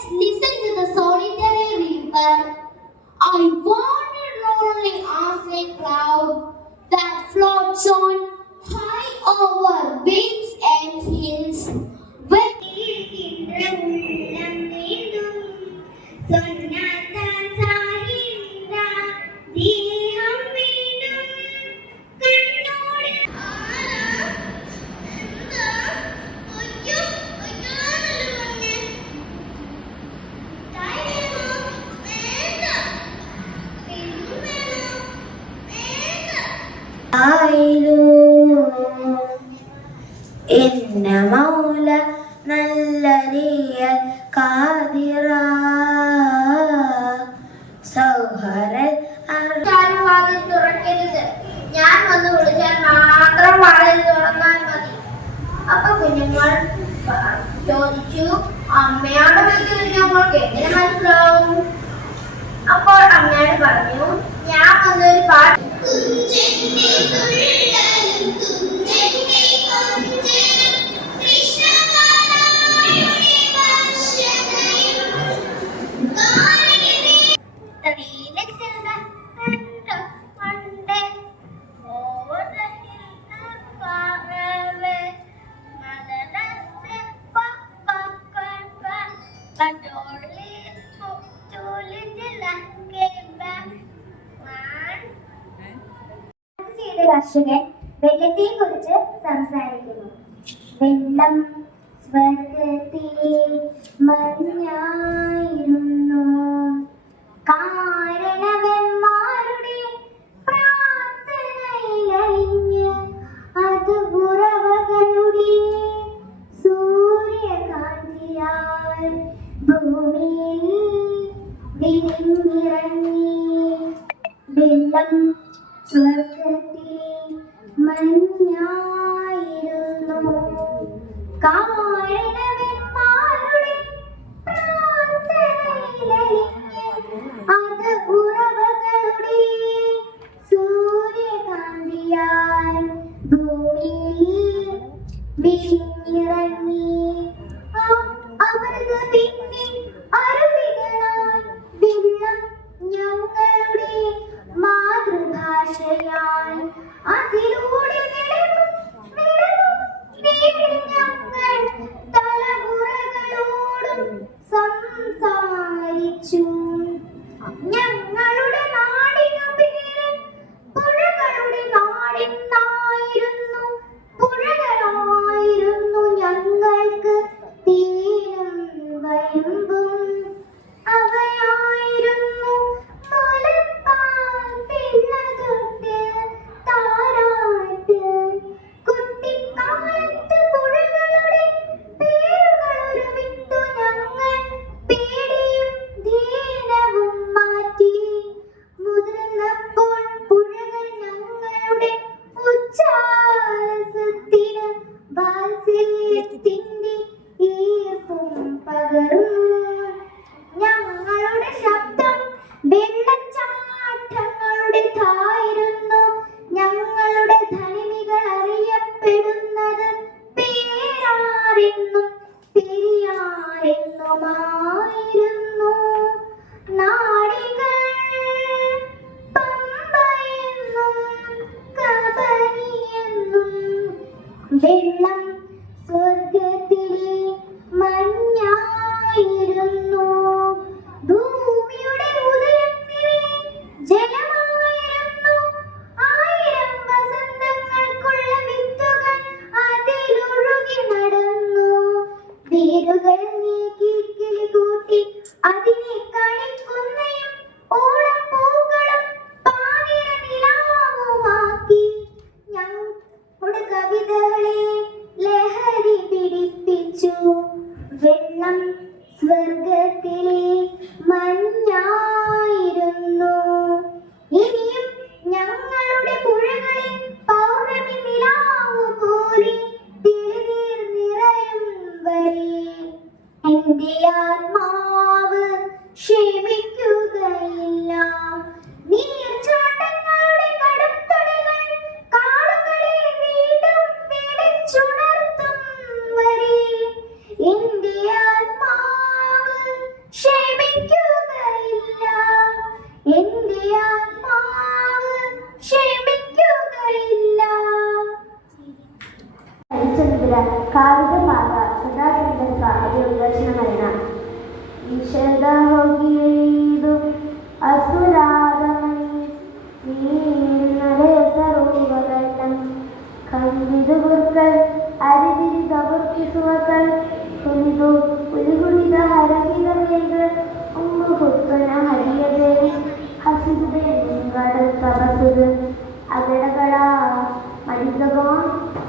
Let's listen to the solitary river. I wandered lonely as a cloud that floats on high over winds and hills. When എന്ന മൗല നല്ല നീയൽ കാതിറ. സൗഹരൻ വാതിൽ തുറക്കരുത്. ഞാൻ വന്ന് വിളിച്ചാൽ മാത്രം വാതിൽ തുറന്നാൽ മതി. അപ്പൊ കുഞ്ഞുങ്ങൾ ചോദിച്ചു അമ്മയോട് വിളിക്കുന്നത് ഞങ്ങൾക്ക് എങ്ങനെ മനസ്സിലാവും? അപ്പോൾ അമ്മയോട് പറഞ്ഞു ഞാൻ വന്നൊരു പാട്ട് 红军不怕远征。കർഷകൻ വെള്ളത്തെ കുറിച്ച് സംസാരിക്കുന്നു. വെള്ളം സ്വർഗത്തിലെ മഞ്ഞായിരുന്നു. കാരണവന്മാരുടെ പ്രാർത്ഥനയിലഴിഞ്ഞ് അത് ഉറവകളുടെ സൂര്യകാന്തിയാൽ ഭൂമിയിൽ വിരിഞ്ഞിറങ്ങി. വെള്ളം സ്വർഗത്തിലെ മഞ്ഞായിരുന്നു കാരണവന്മാരുടെ അത് ഉറവകളുടെ സൂര്യകാന്തിയാൽ ഭൂമിയിൽ വിരിഞ്ഞിറങ്ങി. അവർക്ക് പിന്നെ അരുവികളാൽ വെള്ളം ഞങ്ങളുടെ മാതൃഭാഷയാൽ അതിലൂടെ വാത്സല്യത്തിന്റെ ഈർപ്പും പകരും. ഞങ്ങളുടെ ശബ്ദം വെള്ളച്ചാട്ടങ്ങളുടേതായിരുന്നു ഞങ്ങളുടെ ധനിമികൾ അറിയപ്പെടുന്നത് പേരാറെന്നും പെരിയാറെന്നുമായിരുന്നു നാടികൾ പമ്പയെന്നും കബനിയെന്നും വെള്ളം മഞ്ഞായിരുന്നു ഇനിയും ഞങ്ങളുടെ പുഴകളിൽ പൗർണമി നിലാവ് പോലെ തിരുനീർ നിറയും വരെ. എന്റെ ആത്മാവ് ക്ഷമിക്കുകയില്ല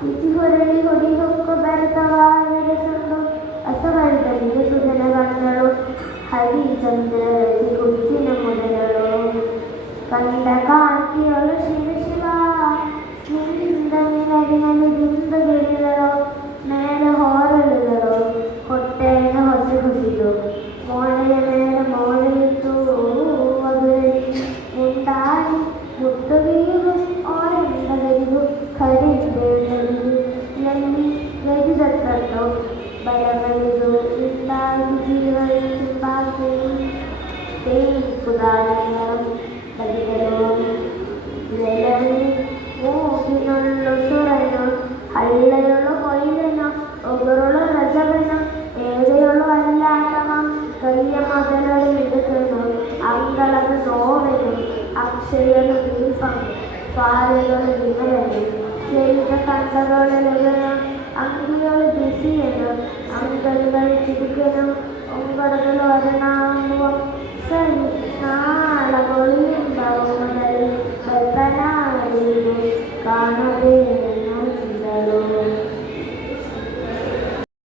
你寄过来 ഉദാഹരണങ്ങളും പ്രതികരവും നിലവിൽ മൂക്കിനുള്ളു തുറന്നു ഹള്ളിലുള്ള കൊയിലിനു ഒബറുള്ള രസമെന്നു ഏതെയുള്ള അല്ലാത്തമ കയ്യ മതനോട് മിടുക്കുന്നു അങ്കളത് നോവലും അക്ഷയനു ദീപം പാതയോട് വിവരവും ചെയ്ത കണ്ടതോടെ നിവരം അങ്കിയോട് ബിസിയനും അങ്കലുകൾ ചിരിക്കണം ഒമ്പതോടെ വരണം